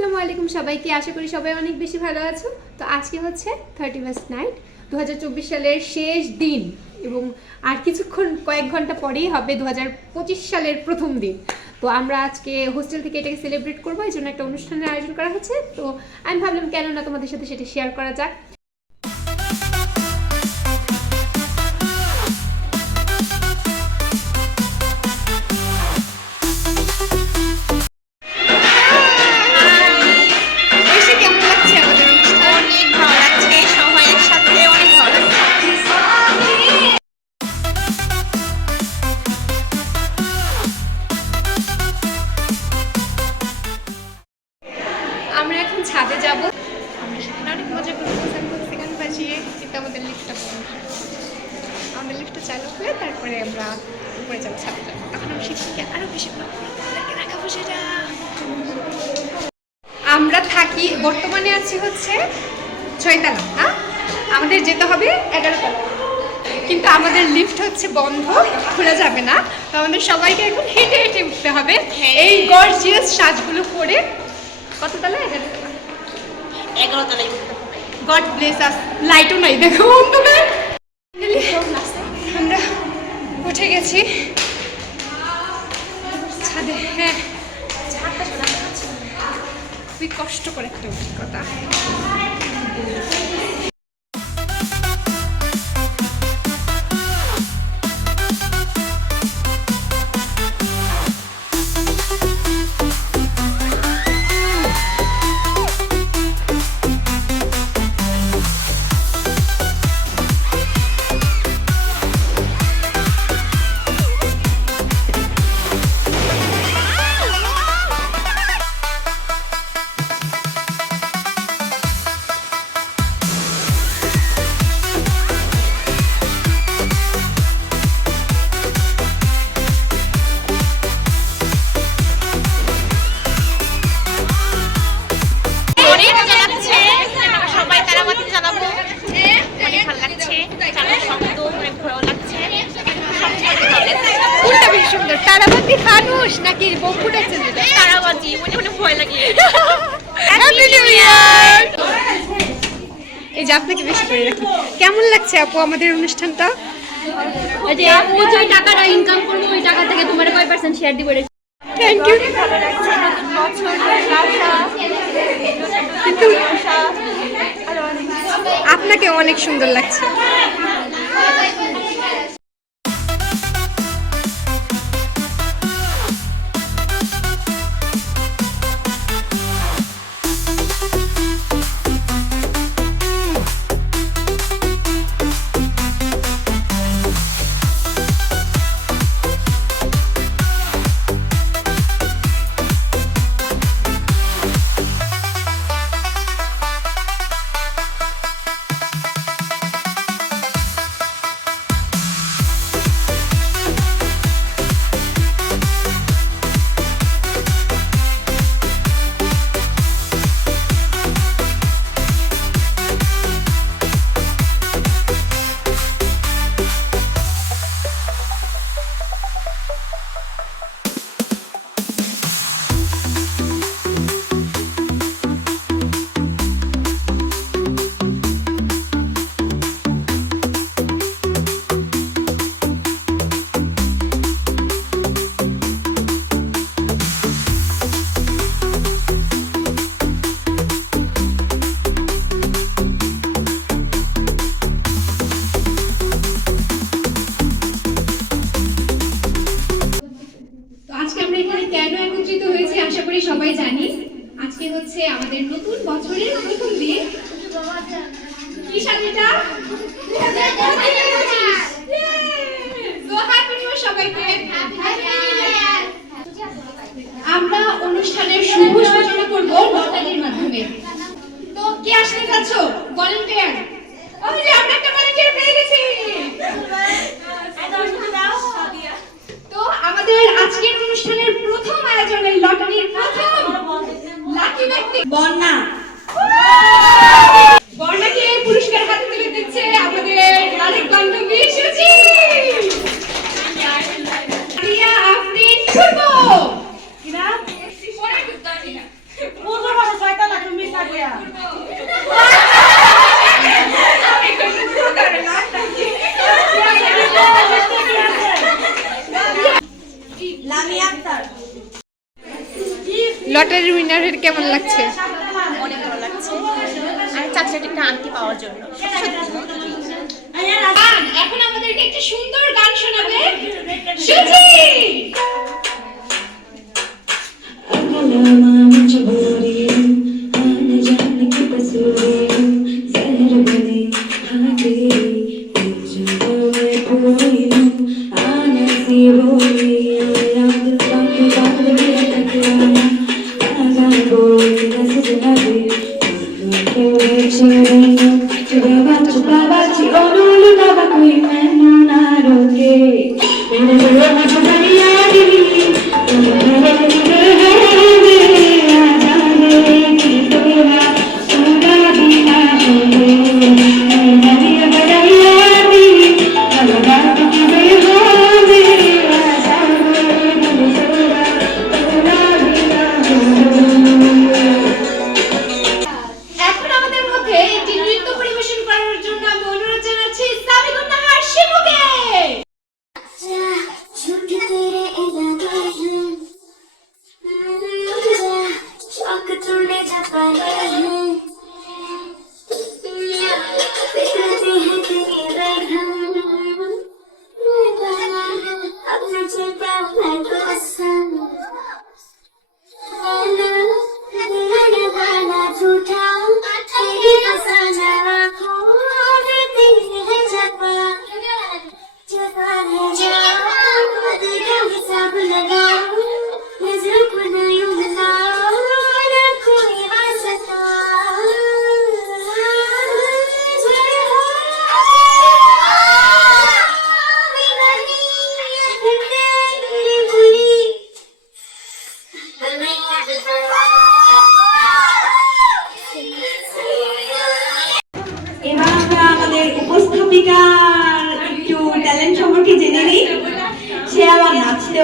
আসসালামু আলাইকুম সবাইকে। আশা করি সবাই অনেক বেশি ভালো আছো। তো আজকে হচ্ছে থার্টি ফার্স্ট নাইট দু হাজার চব্বিশ সালের শেষ দিন এবং আর কিছুক্ষণ কয়েক ঘণ্টা পরেই হবে দু হাজার পঁচিশ সালের প্রথম দিন। তো আমরা আজকে হোস্টেল থেকে এটাকে সেলিব্রেট করব, এই জন্য একটা অনুষ্ঠানের আয়োজন করা হচ্ছে। তো আমি ভাবলাম কেন না তোমাদের সাথে সেটা শেয়ার করা যাক। গর্জিয়াস সাজগুলো পরে কত তালে? এগারো তালে। গড ব্লেস আস লাইটও নাই দেখো অন্ধকার। আমাদের অনুষ্ঠানটা। ইনকাম করব ওই থেকে শেয়ার আপনাকে অনেক সুন্দর লাগছে। Bonna. She did.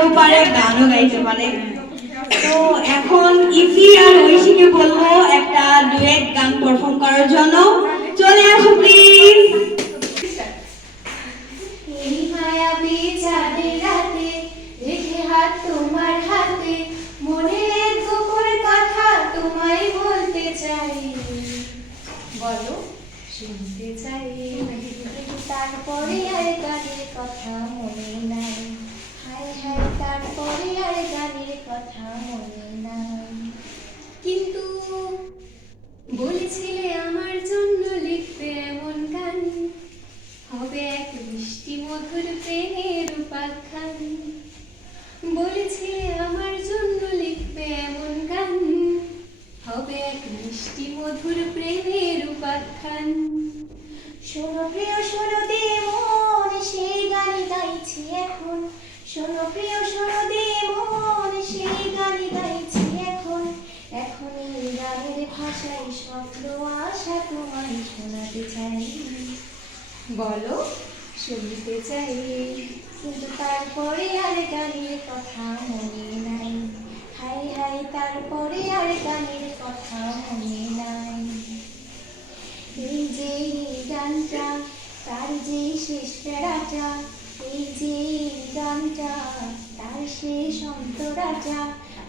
নাচতেও পারে গানও গাইতে পারে। তো এখন ইফি আর ঐশীকে বলব একটা ডুয়েট গান পারফর্ম করার জন্য। চলে আসো প্লিজ তোমার কথা তোমায় বলতে চাই। বলো, শুনতে চাই, তারপরে আর কথা মনে নাই। হায় তারপরে আর গানের কথা মনে নাই। কিন্তু বলেছিলে আমার জন্য লিখতে এমন কথা মনে নাই এই যে গানটা তার যে শেষ এই যে গানটা তার শেষ অন্তরাটা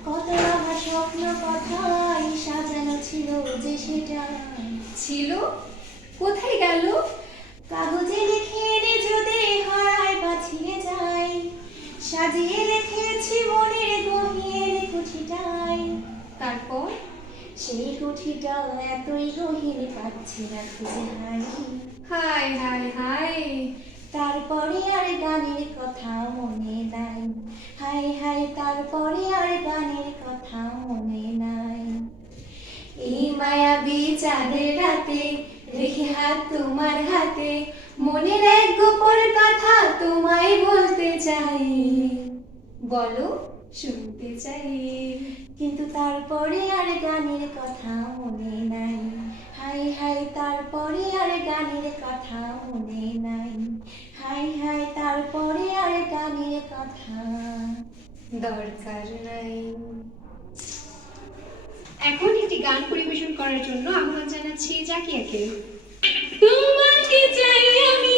কত আমার স্বপ্ন কথাই সাজানো ছিল? যে সেটা ছিল কোথায় গেল? কাগজে লিখে এনে যদি হারায় বাছিয়ে যায়, সাজিয়ে রেখেছি মনের গভীর কুঠিটায় তারপর? সেই কুঠিটা এতই গভীর পাচ্ছি না খুঁজে হাই। High high high. তারপরে আর গানের কথা মনে নাই। হাই হাই তারপরে আর গানের কথা মনে নাই। এই মায়াবী চাঁদের রাতে রেখে হাত তোমার হাতে মনের এক গোপন কথা তোমায় বলতে চাই। বলো। শুনতে চাই কিন্তু তারপরে আর গানের কথা মনে নাই। হাই হাই তারপরে আর গানের কথা মনে নাই। হাই হাই তারপরে আর গানের কথা দরকার নাই। এখন একটি গান পরিবেশন করার জন্য আহ্বান জানাচ্ছি জাকিয়াকে। তোমাকে চাই আমি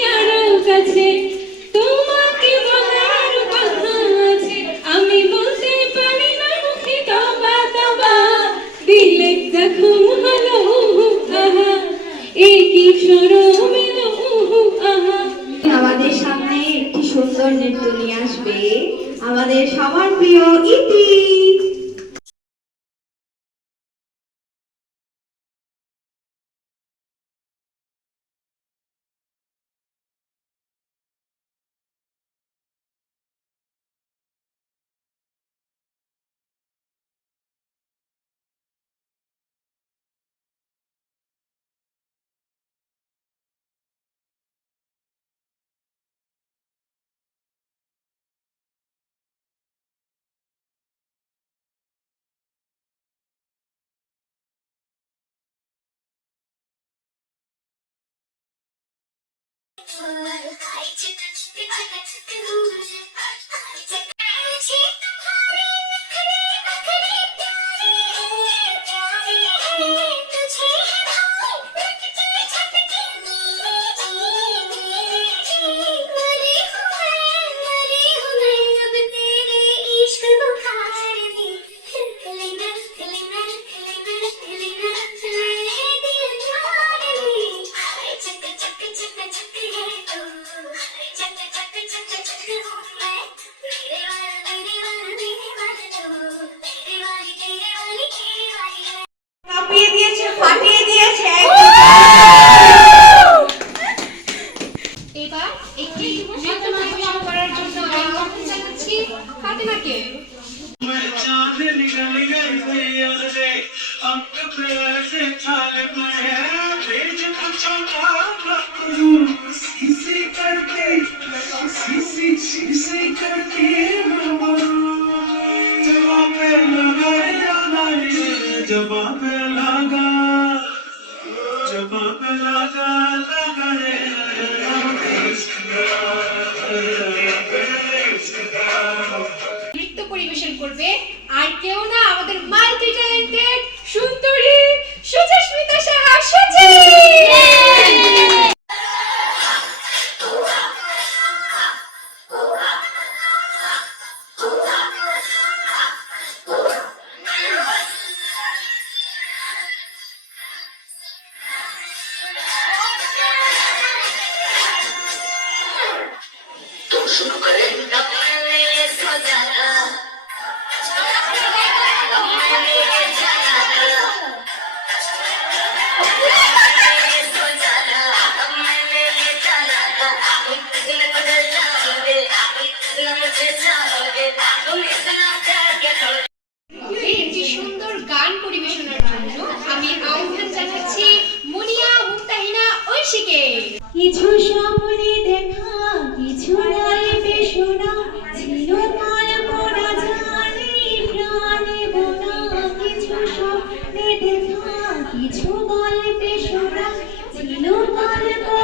I take the party in the cream, cream, daddy. Yeah. আর কেউ না আমাদের মাল্টি ট্যালেন্টেড সুন্দরী সুচস্মিতা সাহা সুচি শুরু কিছু গল্পে শোনা চিরকাল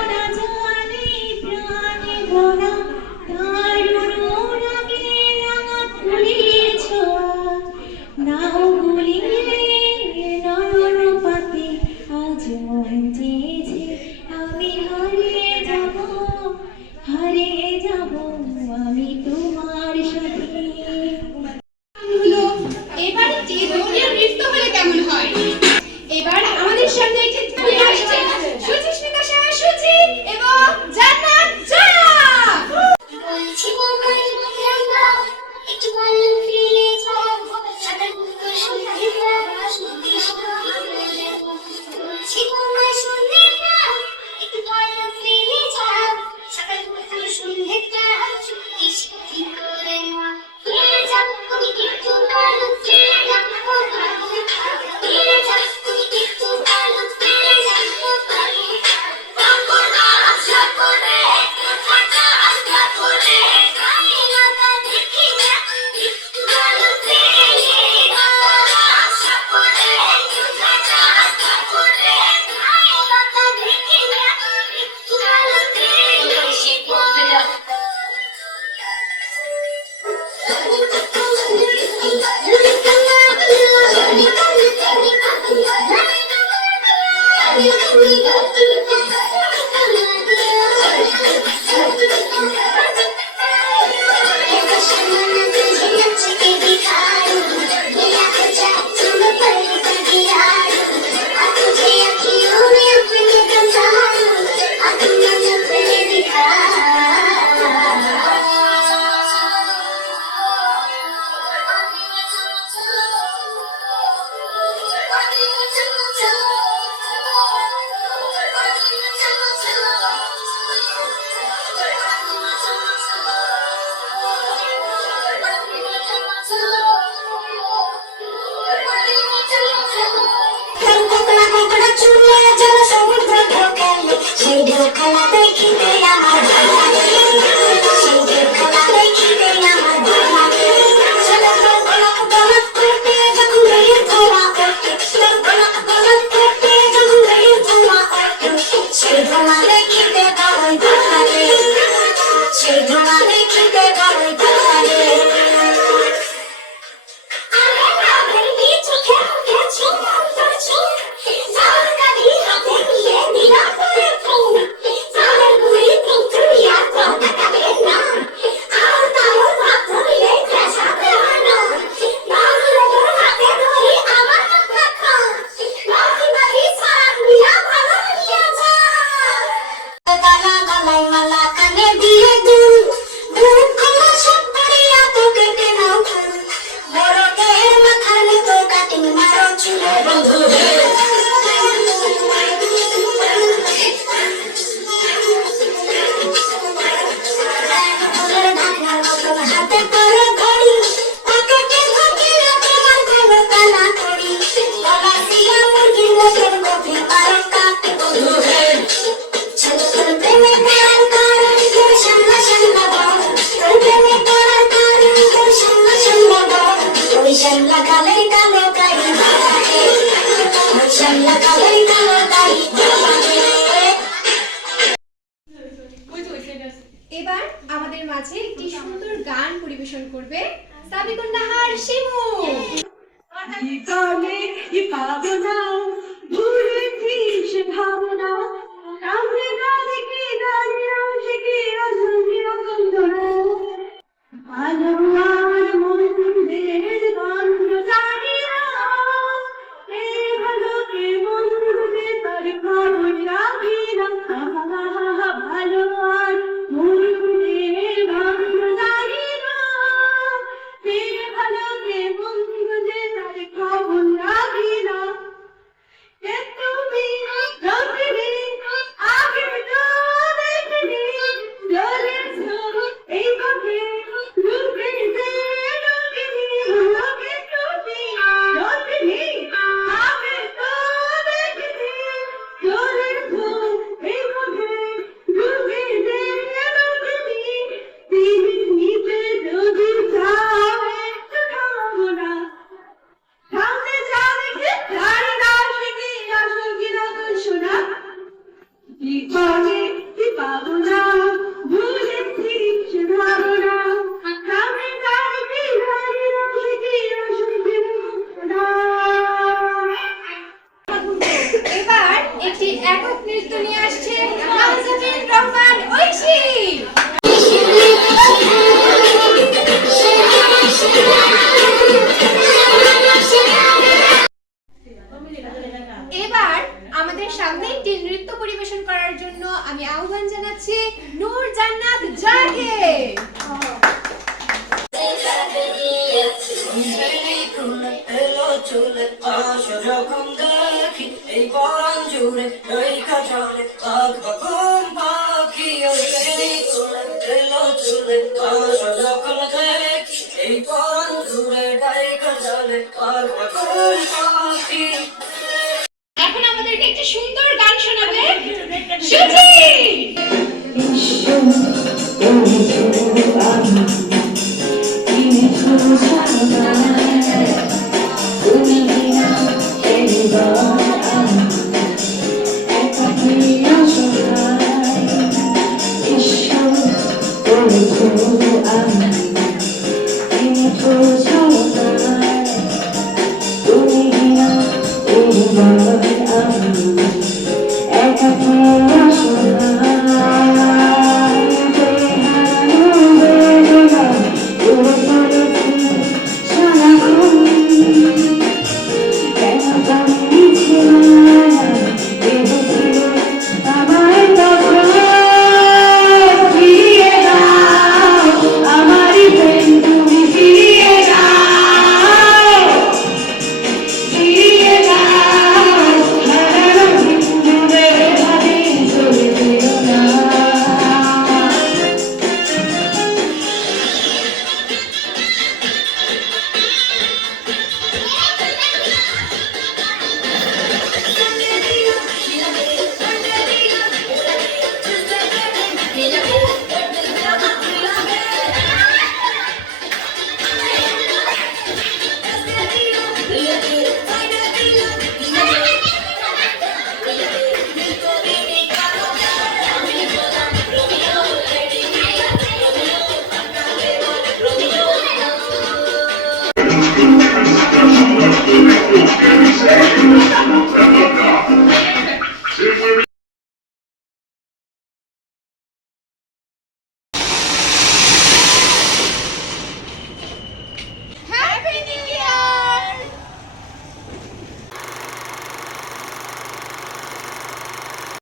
চুলে জল সমুদ্র ঢেউ খেলে সেই ঢোকালা দেখিতে আমার ভালো